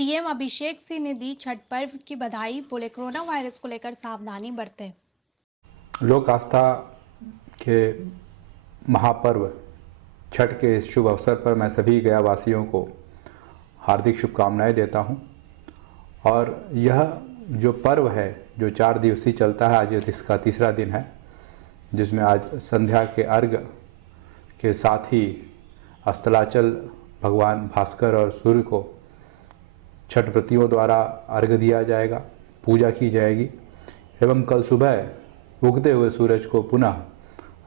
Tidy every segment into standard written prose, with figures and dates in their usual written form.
DM Abhishek Singh ने दी छठ पर्व की बधाई, बोले कोरोना वायरस को लेकर सावधानी बरतें। लोक आस्था के महापर्व छठ के इस शुभ अवसर पर मैं सभी गया वासियों को हार्दिक शुभकामनाएं देता हूं। और यह जो पर्व है जो 4 दिवसीय चलता है, आज इसका तीसरा दिन है, जिसमें आज संध्या के अर्घ के साथ ही अस्ताचल भगवान भास्कर और सूर्य को छठ व्रतियों द्वारा अर्घ दिया जाएगा, पूजा की जाएगी एवं कल सुबह उगते हुए सूरज को पुनः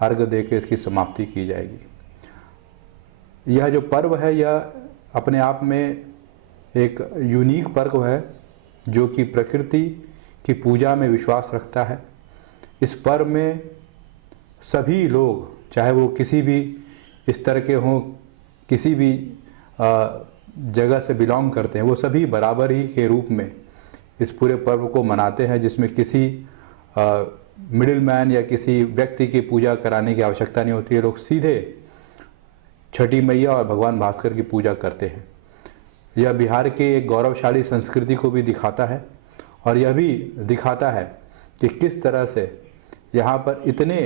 अर्घ देकर इसकी समाप्ति की जाएगी। यह जो पर्व है यह अपने आप में एक यूनिक पर्व है जो कि प्रकृति की पूजा में विश्वास रखता है। इस पर्व में सभी लोग, चाहे वो किसी भी स्तर के हों, किसी भी जगह से बिलोंग करते हैं, वो सभी बराबर ही के रूप में इस पूरे पर्व को मनाते हैं, जिसमें किसी मिडिल मैन या किसी व्यक्ति की पूजा कराने की आवश्यकता नहीं होती है। लोग सीधे छठी मैया और भगवान भास्कर की पूजा करते हैं। यह बिहार के एक गौरवशाली संस्कृति को भी दिखाता है और यह भी दिखाता है कि किस तरह से यहाँ पर इतने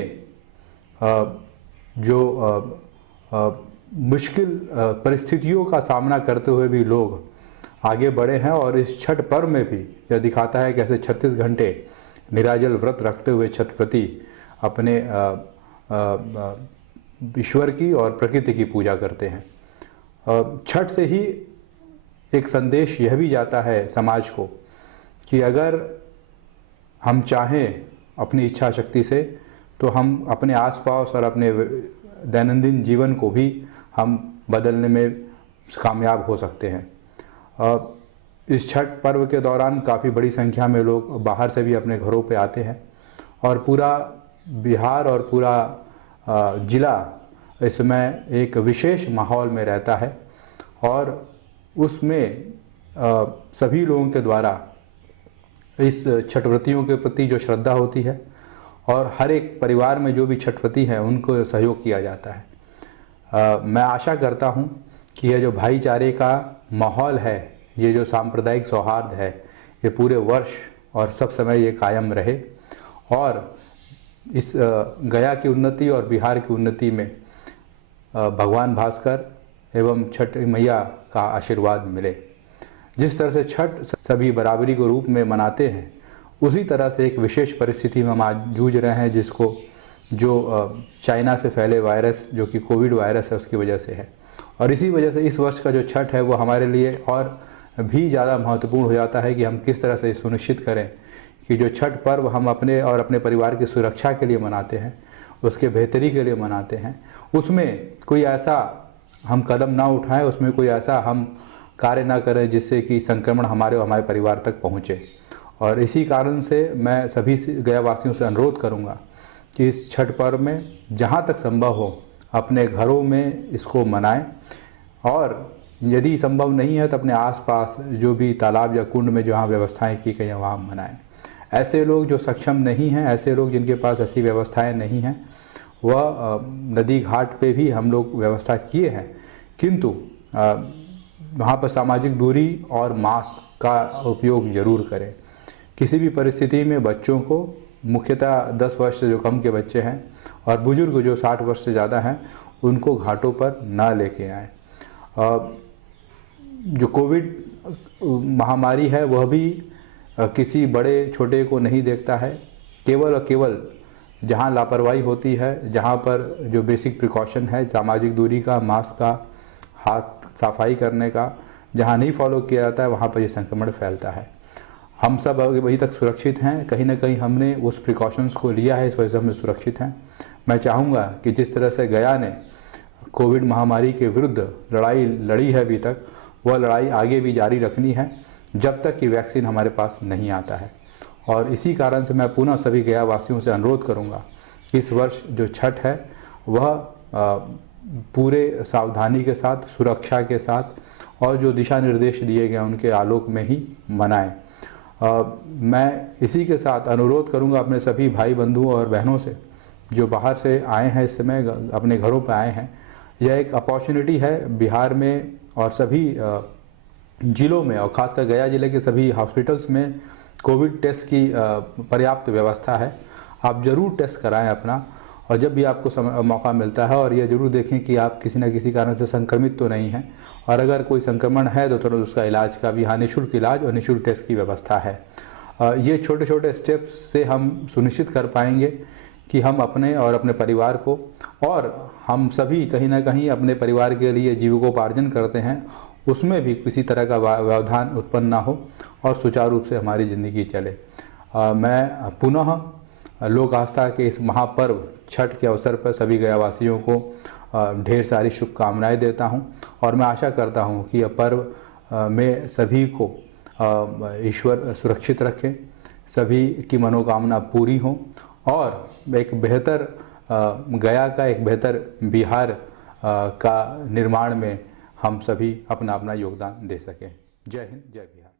मुश्किल परिस्थितियों का सामना करते हुए भी लोग आगे बढ़े हैं। और इस छठ पर्व में भी यह दिखाता है कैसे 36 घंटे निराजल व्रत रखते हुए छठ व्रती अपने ईश्वर की और प्रकृति की पूजा करते हैं। छठ से ही एक संदेश यह भी जाता है समाज को कि अगर हम चाहें अपनी इच्छा शक्ति से तो हम अपने आसपास और अपने दैनंदिन जीवन को भी हम बदलने में कामयाब हो सकते हैं। इस छठ पर्व के दौरान काफ़ी बड़ी संख्या में लोग बाहर से भी अपने घरों पे आते हैं और पूरा बिहार और पूरा ज़िला इसमें एक विशेष माहौल में रहता है। और उसमें सभी लोगों के द्वारा इस छठव्रतियों के प्रति जो श्रद्धा होती है और हर एक परिवार में जो भी छठव्रती हैं उनको सहयोग किया जाता है। मैं आशा करता हूं कि यह जो भाईचारे का माहौल है, ये जो सांप्रदायिक सौहार्द है, ये पूरे वर्ष और सब समय ये कायम रहे और इस गया की उन्नति और बिहार की उन्नति में भगवान भास्कर एवं छठ मैया का आशीर्वाद मिले। जिस तरह से छठ सभी बराबरी को रूप में मनाते हैं, उसी तरह से एक विशेष परिस्थिति में हम आज जूझ रहे हैं, जिसको जो चाइना से फैले वायरस जो कि कोविड वायरस है उसकी वजह से है। और इसी वजह से इस वर्ष का जो छठ है वो हमारे लिए और भी ज़्यादा महत्वपूर्ण हो जाता है कि हम किस तरह से सुनिश्चित करें कि जो छठ पर्व हम अपने और अपने परिवार की सुरक्षा के लिए मनाते हैं, उसके बेहतरी के लिए मनाते हैं, उसमें कोई ऐसा हम कदम ना उठाएं, उसमें कोई ऐसा हम कार्य ना करें जिससे कि संक्रमण हमारे और हमारे परिवार तक पहुँचे। और इसी कारण से मैं सभी गया वासियों से अनुरोध करूँगा कि इस छठ पर्व में जहाँ तक संभव हो अपने घरों में इसको मनाएं और यदि संभव नहीं है तो अपने आसपास जो भी तालाब या कुंड में जहाँ व्यवस्थाएं की गई हैं वहाँ मनाएं। ऐसे लोग जो सक्षम नहीं हैं, ऐसे लोग जिनके पास ऐसी व्यवस्थाएं नहीं हैं, वह नदी घाट पे भी हम लोग व्यवस्था किए हैं, किंतु वहाँ पर सामाजिक दूरी और मास्क का उपयोग जरूर करें। किसी भी परिस्थिति में बच्चों को, मुख्यतः 10 वर्ष से जो कम के बच्चे हैं और बुजुर्ग जो 60 वर्ष से ज़्यादा हैं, उनको घाटों पर ना लेके आएँ। जो कोविड महामारी है वह भी किसी बड़े छोटे को नहीं देखता है। केवल और केवल जहाँ लापरवाही होती है, जहाँ पर जो बेसिक प्रिकॉशन है, सामाजिक दूरी का, मास्क का, हाथ सफाई करने का, जहाँ नहीं फॉलो किया जाता है वहाँ पर ये संक्रमण फैलता है। हम सब अभी तक सुरक्षित हैं, कहीं ना कहीं हमने उस प्रिकॉशंस को लिया है, इस वजह से हम सुरक्षित हैं। मैं चाहूँगा कि जिस तरह से गया ने कोविड महामारी के विरुद्ध लड़ाई लड़ी है अभी तक, वह लड़ाई आगे भी जारी रखनी है जब तक कि वैक्सीन हमारे पास नहीं आता है। और इसी कारण से मैं पुनः सभी गया वासियों से अनुरोध करूँगा कि इस वर्ष जो छठ है वह पूरे सावधानी के साथ, सुरक्षा के साथ और जो दिशा निर्देश दिए गए उनके आलोक में ही मनाएं। मैं इसी के साथ अनुरोध करूंगा अपने सभी भाई बंधुओं और बहनों से जो बाहर से आए हैं, इस समय अपने घरों पर आए हैं। यह एक अपॉर्चुनिटी है बिहार में और सभी जिलों में और खासकर गया जिले के सभी हॉस्पिटल्स में कोविड टेस्ट की पर्याप्त व्यवस्था है। आप ज़रूर टेस्ट कराएं अपना, और जब भी आपको मौका मिलता है, और ये ज़रूर देखें कि आप किसी न किसी कारण से संक्रमित तो नहीं हैं, और अगर कोई संक्रमण है तो तुरंत उसका इलाज का भी, हाँ, निःशुल्क इलाज और निःशुल्क टेस्ट की व्यवस्था है। ये छोटे छोटे स्टेप्स से हम सुनिश्चित कर पाएंगे कि हम अपने और अपने परिवार को, और हम सभी कहीं ना कहीं अपने परिवार के लिए जीविकोपार्जन करते हैं, उसमें भी किसी तरह का व्यवधान उत्पन्न ना हो और सुचारू रूप से हमारी ज़िंदगी चले। मैं पुनः लोक आस्था के इस महापर्व छठ के अवसर पर सभी गयावासियों को ढेर सारी शुभकामनाएं देता हूं, और मैं आशा करता हूं कि यह पर्व में सभी को ईश्वर सुरक्षित रखें, सभी की मनोकामना पूरी हो, और एक बेहतर गया का, एक बेहतर बिहार का निर्माण में हम सभी अपना अपना योगदान दे सकें। जय हिंद, जय बिहार।